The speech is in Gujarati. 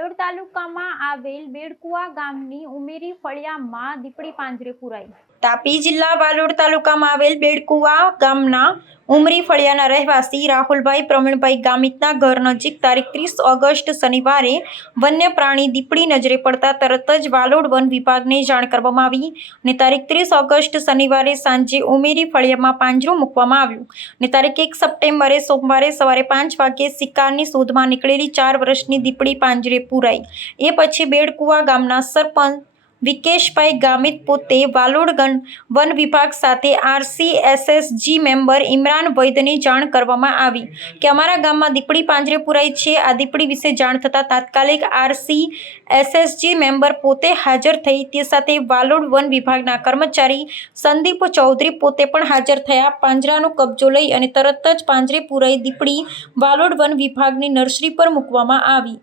વાલોડ તાલુકામાં આવેલ બેડકુવા ગામની ઉમેરી ફળિયામાં દીપડી પાંજરે પુરાઈ। તાપી જિલ્લા વાલોડ તાલુકામાં આવેલ બેડકુવા ગામના ઉમરી ફળિયાના રહેવાસી રાહુલભાઈ પ્રવીણભાઈ ગામિતના ઘર નજીક તારીખ 30 ઓગસ્ટ શનિવારે વન્ય પ્રાણી દીપડી નજરે પડતા તરત જ વાલોડ વન વિભાગને જાણ કરવામાં આવી અને તારીખ 30 ઓગસ્ટ શનિવારે સાંજે ઉમેરી ફળિયામાં પાંજરું મૂકવામાં આવ્યું અને તારીખ 1 સપ્ટેમ્બરે સોમવારે સવારે 5 વાગ્યે શિકારની શોધમાં નીકળેલી 4 વર્ષની દીપડી પાંજરે પુરાઈ। એ પછી બેડકુવા ગામના સરપંચ વિકેશભાઈ ગામિત પોતે વાલોડ વન વિભાગ સાથે RCSSG મેમ્બર ઇમરાન વૈદને જાણ કરવામાં આવી કે અમારા ગામમાં દીપડી પાંજરે પુરાઈ છે। આ દીપડી વિશે જાણ થતાં તાત્કાલિક RCSSG મેમ્બર પોતે હાજર થઈ તે સાથે વાલોડ વન વિભાગના કર્મચારી સંદીપ ચૌધરી પોતે પણ હાજર થયા। પાંજરાનો કબજો લઈ અને તરત જ પાંજરે પુરાઈ દીપડી વાલોડ વન વિભાગની નર્સરી પર મૂકવામાં આવી।